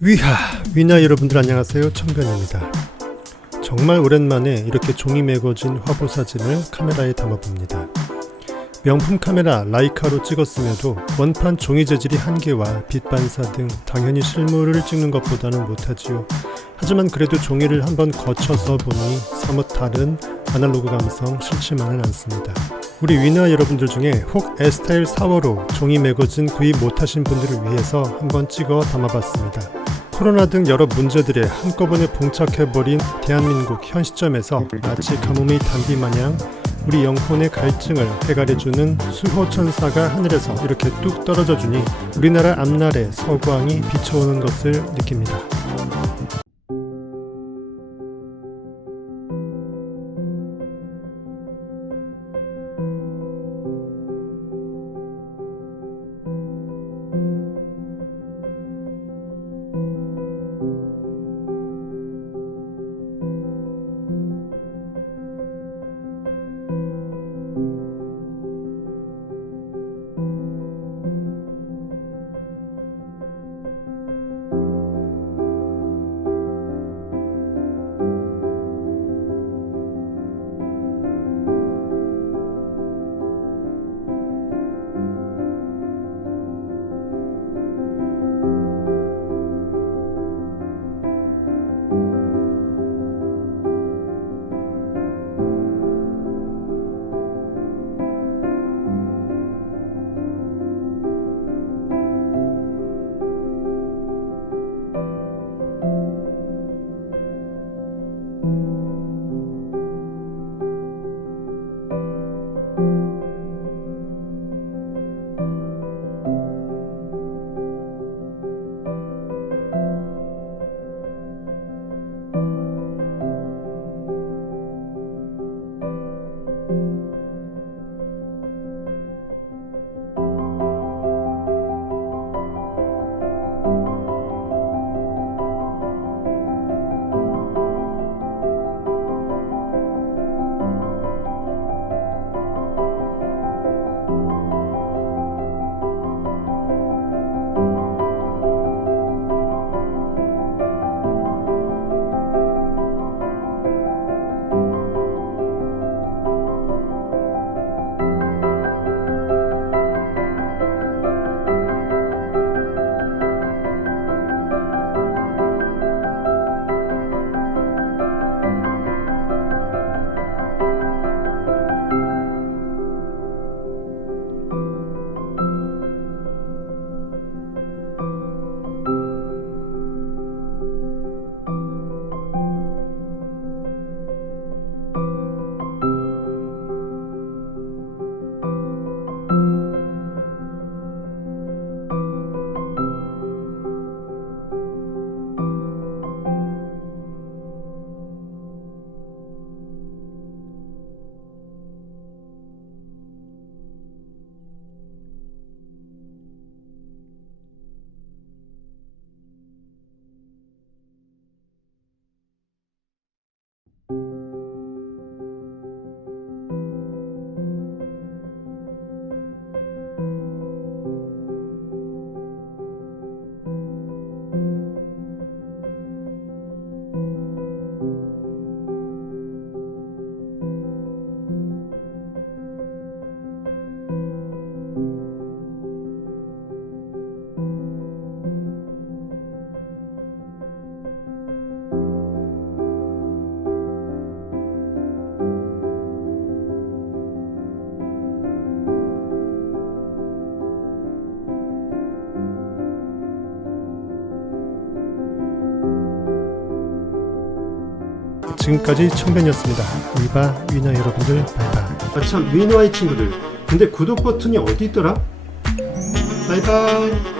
위하 위나 여러분들 안녕하세요. 청변입니다. 정말 오랜만에 이렇게 종이 매거진 화보 사진을 카메라에 담아봅니다. 명품 카메라 라이카로 찍었음에도 원판 종이 재질이 한계와 빛 반사 등 당연히 실물을 찍는 것보다는 못하지요. 하지만 그래도 종이를 한번 거쳐서 보니 사뭇 다른 아날로그 감성 싫지만은 않습니다. 우리 위너 여러분들 중에 혹 S타일 4호로 종이 매거진 구입 못하신 분들을 위해서 한번 찍어 담아봤습니다 코로나 등 여러 문제들에 한꺼번에 봉착해버린 대한민국 현 시점에서 마치 가뭄의 단비 마냥 우리 영혼의 갈증을 해결해주는 수호천사가 하늘에서 이렇게 뚝 떨어져 주니 우리나라 앞날에 서광이 비춰오는 것을 느낍니다. 지금까지 청변이었습니다. 위바 위너 여러분들 바이바이. 아참 위너의 친구들. 근데 구독 버튼이 어디 있더라? 바이바이.